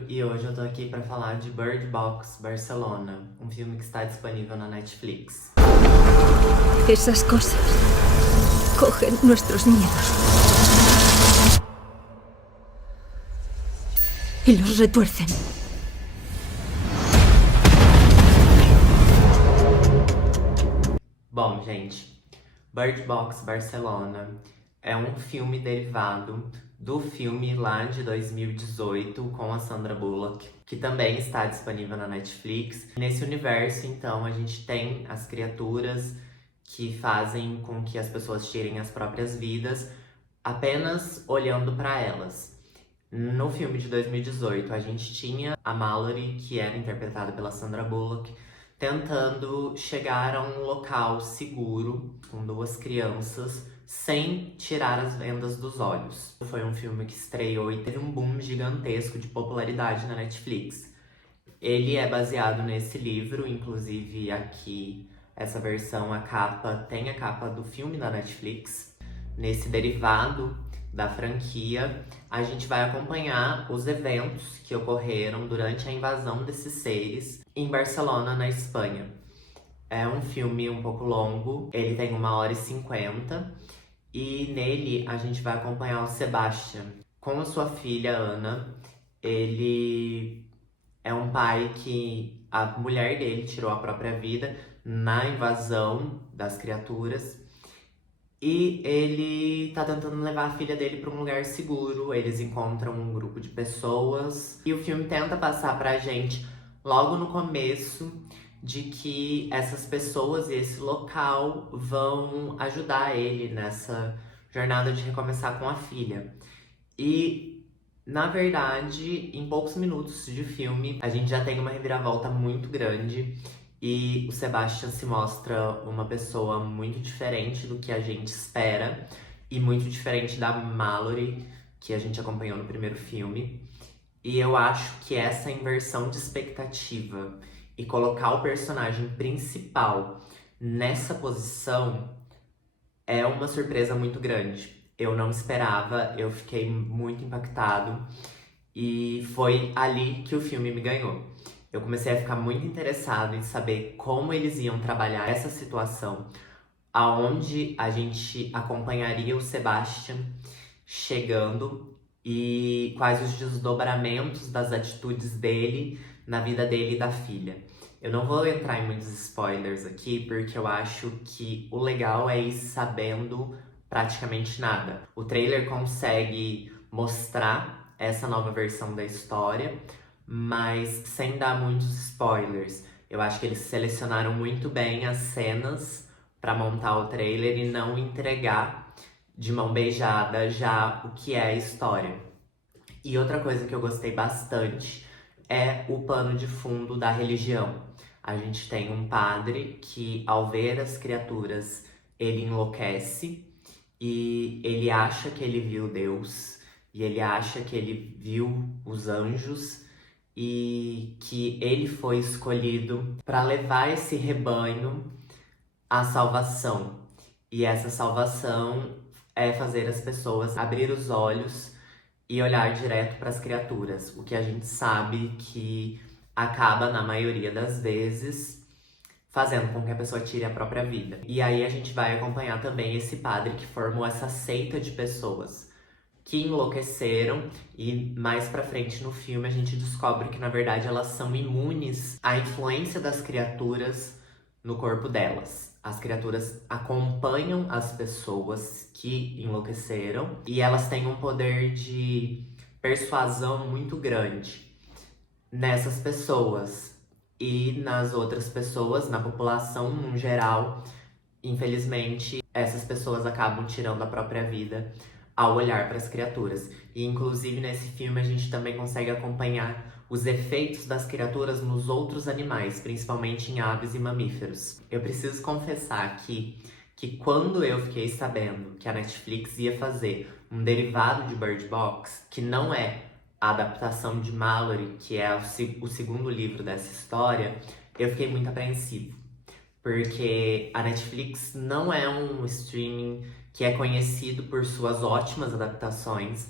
Pedro e hoje eu tô aqui pra falar de Bird Box Barcelona, um filme que está disponível na Netflix. Esas cosas cogen nuestros miedos y los retuercen. Bom, gente, Bird Box Barcelona é um filme derivado do filme lá de 2018 com a Sandra Bullock, que também está disponível na Netflix. Nesse universo, então, a gente tem as criaturas que fazem com que as pessoas tirem as próprias vidas apenas olhando para elas. No filme de 2018, a gente tinha a Mallory, que era interpretada pela Sandra Bullock, tentando chegar a um local seguro com duas crianças sem tirar as vendas dos olhos. Foi um filme que estreou e teve um boom gigantesco de popularidade na Netflix. Ele é baseado nesse livro, inclusive aqui essa versão, tem a capa do filme da Netflix. Nesse derivado da franquia, a gente vai acompanhar os eventos que ocorreram durante a invasão desses seres em Barcelona, na Espanha. É um filme um pouco longo, ele tem 1h50 e nele a gente vai acompanhar o Sebastian com a sua filha Ana. Ele é um pai que a mulher dele tirou a própria vida na invasão das criaturas. E ele tá tentando levar a filha dele para um lugar seguro. Eles encontram um grupo de pessoas. E o filme tenta passar pra gente, logo no começo, de que essas pessoas e esse local vão ajudar ele nessa jornada de recomeçar com a filha. E, na verdade, em poucos minutos de filme, a gente já tem uma reviravolta muito grande. E o Sebastian se mostra uma pessoa muito diferente do que a gente espera e muito diferente da Mallory, que a gente acompanhou no primeiro filme. E eu acho que essa inversão de expectativa e colocar o personagem principal nessa posição é uma surpresa muito grande. Eu não esperava, eu fiquei muito impactado e foi ali que o filme me ganhou. Eu comecei a ficar muito interessado em saber como eles iam trabalhar essa situação, aonde a gente acompanharia o Sebastian chegando e quais os desdobramentos das atitudes dele na vida dele e da filha. Eu não vou entrar em muitos spoilers aqui, porque eu acho que o legal é ir sabendo praticamente nada. O trailer consegue mostrar essa nova versão da história, mas sem dar muitos spoilers. Eu acho que eles selecionaram muito bem as cenas para montar o trailer e não entregar de mão beijada já o que é a história. E outra coisa que eu gostei bastante é o pano de fundo da religião. A gente tem um padre que, ao ver as criaturas, ele enlouquece e ele acha que ele viu Deus e ele acha que ele viu os anjos e que ele foi escolhido para levar esse rebanho à salvação. E essa salvação é fazer as pessoas abrir os olhos e olhar direto para as criaturas, o que a gente sabe que acaba, na maioria das vezes, fazendo com que a pessoa tire a própria vida. E aí a gente vai acompanhar também esse padre que formou essa seita de pessoas que enlouqueceram, e mais pra frente no filme a gente descobre que na verdade elas são imunes à influência das criaturas no corpo delas. As criaturas acompanham as pessoas que enlouqueceram e elas têm um poder de persuasão muito grande nessas pessoas e nas outras pessoas, na população no geral. Infelizmente, essas pessoas acabam tirando a própria vida ao olhar para as criaturas. E inclusive nesse filme a gente também consegue acompanhar os efeitos das criaturas nos outros animais, principalmente em aves e mamíferos. Eu preciso confessar aqui que quando eu fiquei sabendo que a Netflix ia fazer um derivado de Bird Box, que não é a adaptação de Mallory, que é o segundo livro dessa história, eu fiquei muito apreensivo. Porque a Netflix não é um streaming que é conhecido por suas ótimas adaptações.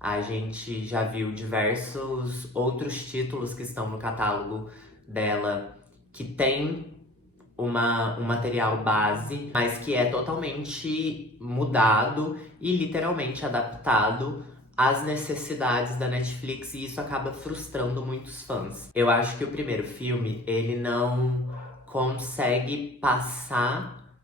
A gente já viu diversos outros títulos que estão no catálogo dela que tem um material base, mas que é totalmente mudado e literalmente adaptado às necessidades da Netflix, e isso acaba frustrando muitos fãs. Eu acho que o primeiro filme, ele não consegue passar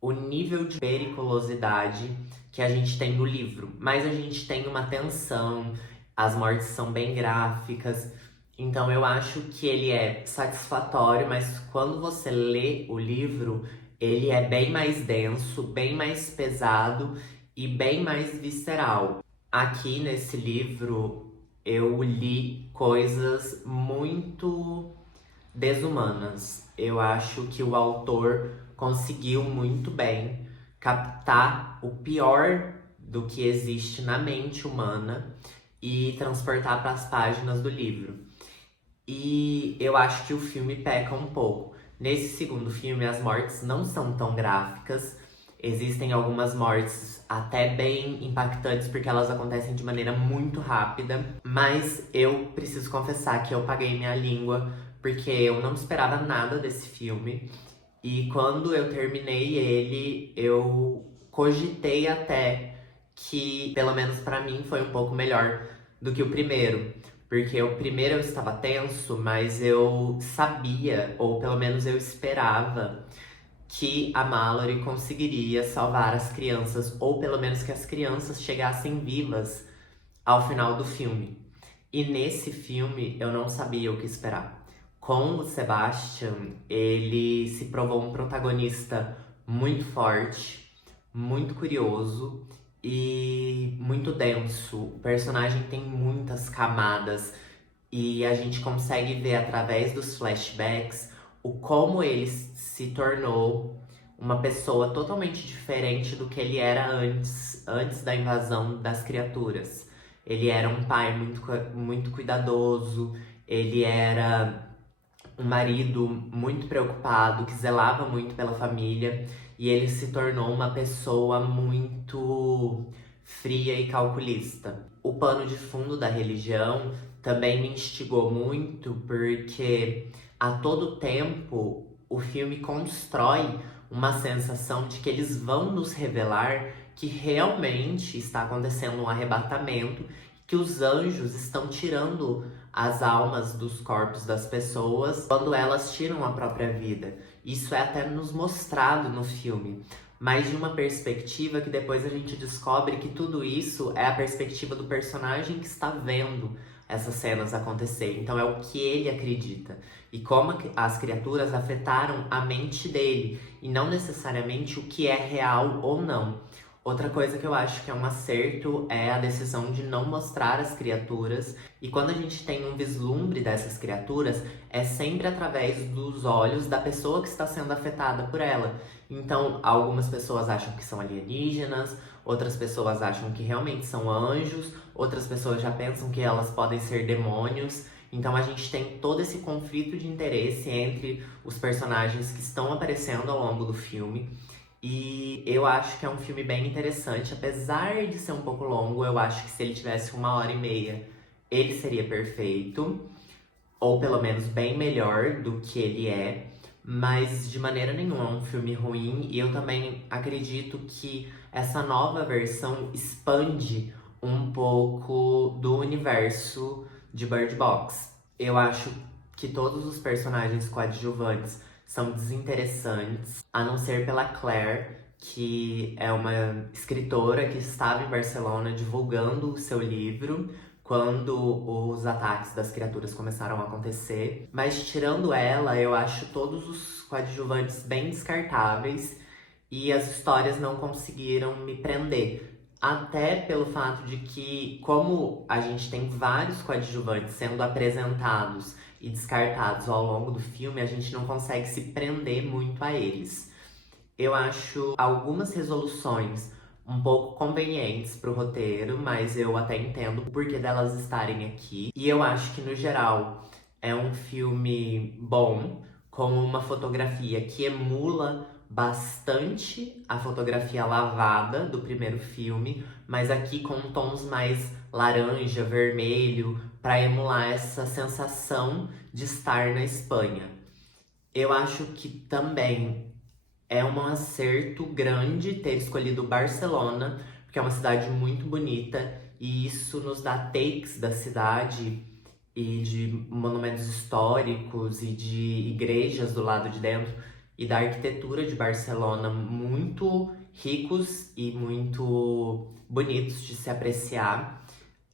o nível de periculosidade que a gente tem no livro, mas a gente tem uma tensão, as mortes são bem gráficas, então eu acho que ele é satisfatório, mas quando você lê o livro, ele é bem mais denso, bem mais pesado e bem mais visceral. Aqui nesse livro eu li coisas muito desumanas. Eu acho que o autor conseguiu muito bem captar o pior do que existe na mente humana e transportar para as páginas do livro. E eu acho que o filme peca um pouco. Nesse segundo filme, as mortes não são tão gráficas. Existem algumas mortes até bem impactantes, porque elas acontecem de maneira muito rápida. Mas eu preciso confessar que eu paguei minha língua, porque eu não esperava nada desse filme. E quando eu terminei ele, eu cogitei até que, pelo menos pra mim, foi um pouco melhor do que o primeiro. Porque o primeiro eu estava tenso, mas eu sabia, ou pelo menos eu esperava, que a Mallory conseguiria salvar as crianças, ou pelo menos que as crianças chegassem vivas ao final do filme. E nesse filme eu não sabia o que esperar. Com o Sebastian, ele se provou um protagonista muito forte, muito curioso e muito denso. O personagem tem muitas camadas e a gente consegue ver através dos flashbacks o como ele se tornou uma pessoa totalmente diferente do que ele era antes da invasão das criaturas. Ele era um pai muito cuidadoso, ele era um marido muito preocupado, que zelava muito pela família, e ele se tornou uma pessoa muito fria e calculista. O pano de fundo da religião também me instigou muito, porque a todo tempo o filme constrói uma sensação de que eles vão nos revelar que realmente está acontecendo um arrebatamento, que os anjos estão tirando as almas dos corpos das pessoas quando elas tiram a própria vida. Isso é até nos mostrado no filme, mas de uma perspectiva que depois a gente descobre que tudo isso é a perspectiva do personagem que está vendo essas cenas acontecer. Então é o que ele acredita e como as criaturas afetaram a mente dele e não necessariamente o que é real ou não. Outra coisa que eu acho que é um acerto é a decisão de não mostrar as criaturas. E quando a gente tem um vislumbre dessas criaturas, é sempre através dos olhos da pessoa que está sendo afetada por ela. Então, algumas pessoas acham que são alienígenas, outras pessoas acham que realmente são anjos, outras pessoas já pensam que elas podem ser demônios. Então a gente tem todo esse conflito de interesse entre os personagens que estão aparecendo ao longo do filme. E eu acho que é um filme bem interessante, apesar de ser um pouco longo. Eu acho que se ele tivesse 1h30, ele seria perfeito, ou pelo menos bem melhor do que ele é, mas de maneira nenhuma é um filme ruim. E eu também acredito que essa nova versão expande um pouco do universo de Bird Box. Eu acho que todos os personagens coadjuvantes são desinteressantes, a não ser pela Claire, que é uma escritora que estava em Barcelona divulgando o seu livro quando os ataques das criaturas começaram a acontecer. Mas tirando ela, eu acho todos os coadjuvantes bem descartáveis e as histórias não conseguiram me prender. Até pelo fato de que, como a gente tem vários coadjuvantes sendo apresentados e descartados ao longo do filme, a gente não consegue se prender muito a eles. Eu acho algumas resoluções um pouco convenientes pro roteiro, mas eu até entendo o porquê delas estarem aqui. E eu acho que, no geral, é um filme bom, com uma fotografia que emula bastante a fotografia lavada do primeiro filme, mas aqui com tons mais laranja, vermelho, para emular essa sensação de estar na Espanha. Eu acho que também é um acerto grande ter escolhido Barcelona, porque é uma cidade muito bonita e isso nos dá takes da cidade e de monumentos históricos e de igrejas do lado de dentro e da arquitetura de Barcelona muito ricos e muito bonitos de se apreciar.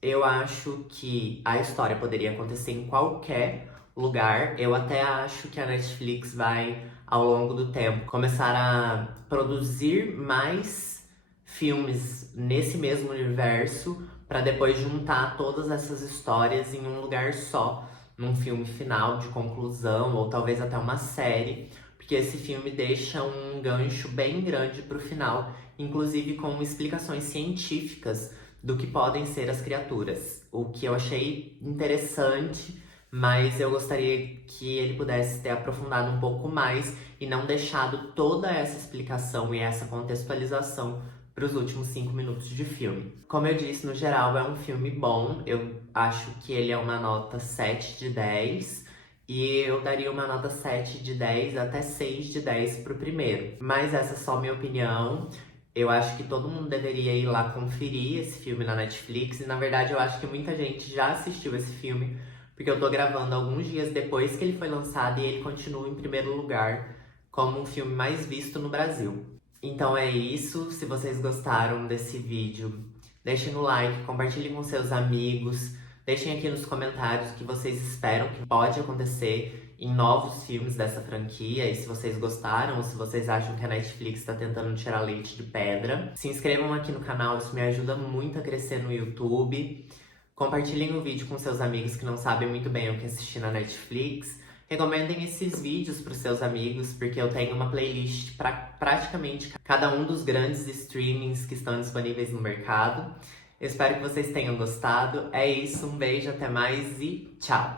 Eu acho que a história poderia acontecer em qualquer lugar. Eu até acho que a Netflix vai, ao longo do tempo, começar a produzir mais filmes nesse mesmo universo para depois juntar todas essas histórias em um lugar só, num filme final de conclusão ou talvez até uma série, porque esse filme deixa um gancho bem grande pro final, inclusive com explicações científicas do que podem ser as criaturas, o que eu achei interessante, mas eu gostaria que ele pudesse ter aprofundado um pouco mais e não deixado toda essa explicação e essa contextualização para os últimos 5 minutos de filme. Como eu disse, no geral é um filme bom, eu acho que ele é uma nota 7 de 10, e eu daria uma nota 7 de 10 até 6 de 10 pro primeiro. Mas essa é só minha opinião. Eu acho que todo mundo deveria ir lá conferir esse filme na Netflix. E na verdade eu acho que muita gente já assistiu esse filme, porque eu tô gravando alguns dias depois que ele foi lançado e ele continua em primeiro lugar como o filme mais visto no Brasil. Então é isso. Se vocês gostaram desse vídeo, deixem no like, compartilhem com seus amigos. Deixem aqui nos comentários o que vocês esperam que pode acontecer em novos filmes dessa franquia. E se vocês gostaram ou se vocês acham que a Netflix está tentando tirar leite de pedra. Se inscrevam aqui no canal, isso me ajuda muito a crescer no YouTube. Compartilhem o vídeo com seus amigos que não sabem muito bem o que assistir na Netflix. Recomendem esses vídeos para os seus amigos, porque eu tenho uma playlist para praticamente cada um dos grandes streamings que estão disponíveis no mercado. Eu espero que vocês tenham gostado. É isso, um beijo, até mais e tchau!